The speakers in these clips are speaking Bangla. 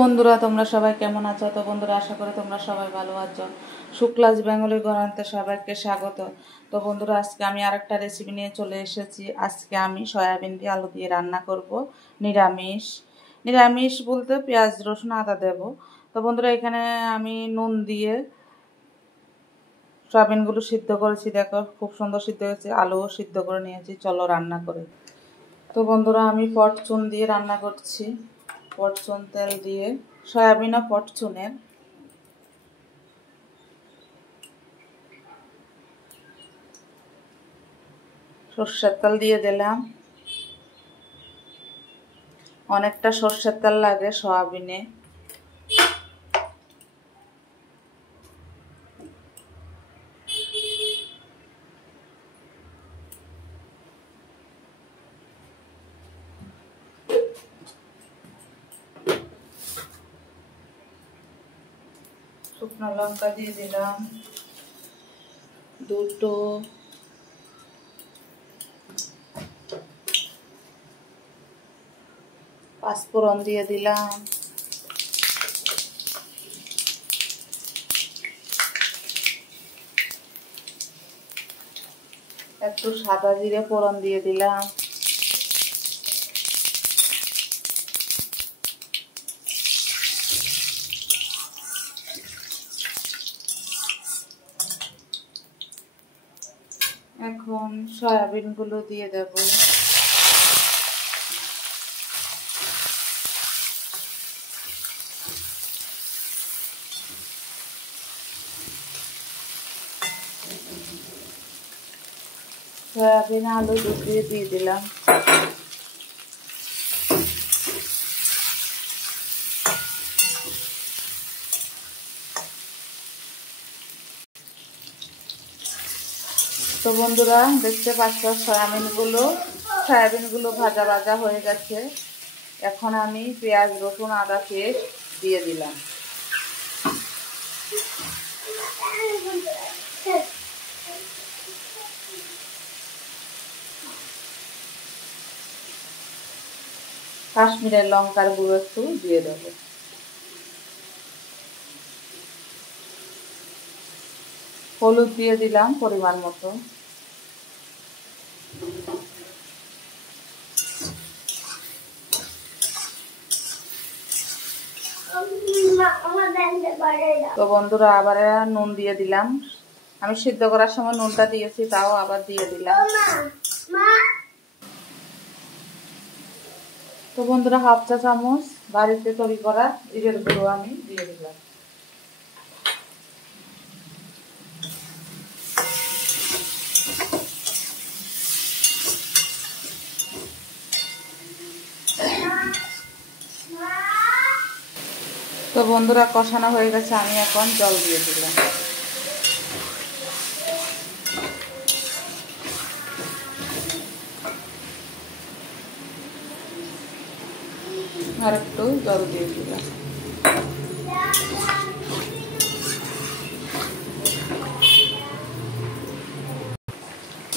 বন্ধুরা তোমরা সবাই কেমন আছো? তো বন্ধুরা আশা করি তোমরা সবাই ভালো আছো। শুক্লাজ বেঙ্গলি গণান্তে সবাইকে স্বাগত। তো বন্ধুরা আজকে আমি আরেকটা রেসিপি নিয়ে চলে এসেছি। আজকে আমি সয়াবিন দিয়ে আলু দিয়ে রান্না করব নিরামিষ। নিরামিষ বলতে পেঁয়াজ রসুন আদা দেব। তো বন্ধুরা এখানে আমি নুন দিয়ে সয়াবিনগুলো সিদ্ধ করেছি, দেখো খুব সুন্দর সিদ্ধ হয়েছে। আলুও সিদ্ধ করে নিয়েছি, চলো রান্না করে। তো বন্ধুরা আমি ফরচুন দিয়ে রান্না করছি। ফরচুন তেল দিয়ে, সয়াবিন ও ফরচুনের। সর্ষের তেল দিয়ে দিলাম, অনেকটা সর্ষের তেল লাগে সয়াবিনে। শুকনো লঙ্কা দিয়ে দিলাম দুটো, পাঁচফোড়ন দিয়ে দিলাম, একটু সাদা জিরে ফোড়ন দিয়ে দিলাম, এখন সয়াবিন গুলো দিয়ে দেব। সয়াবিন আলু দিয়ে দিলাম। তো বন্ধুরা দেখতে পাচ্ছ সয়াবিন গুলো ভাজা ভাজা হয়ে গেছে। এখন আমি পেঁয়াজ রসুন আদা পেস্ট দিয়ে দিলাম। কাশ্মীরের লঙ্কার গুঁড়ো একটু দিয়ে দেবো। হলুদ দিয়ে দিলাম পরিমাণ মতো। তো বন্ধুরা আবার নুন দিয়ে দিলাম। আমি সিদ্ধ করার সময় নুনটা দিয়েছি, তাও আবার দিয়ে দিলাম। তো বন্ধুরা হাফ চা চামচ বাড়িতে তৈরি করা জিরের গুঁড়ো আমি দিয়ে দিলাম। তো বন্ধুরা কষানো হয়ে গেছে, আমি এখন জল দিয়ে দিলাম। আর একটু জল দিয়ে দিলাম।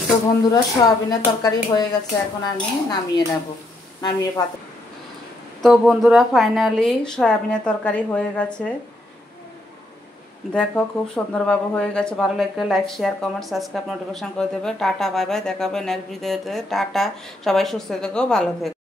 তো বন্ধুরা সয়াবিনের তরকারি হয়ে গেছে, এখন আমি নামিয়ে নেব, নামিয়ে পাতে। তো বন্ধুরা ফাইনালি সয়াবিনের তরকারি হয়ে গেছে, দেখো খুব সুন্দরভাবে হয়ে গেছে। ভালো লাগলে like share comment subscribe notification করে দেবে। টাটা বাই বাই, দেখা হবে নেক্সট ভিডিওতে। টাটা, সবাই সুস্থ থেকো, ভালো থেকো।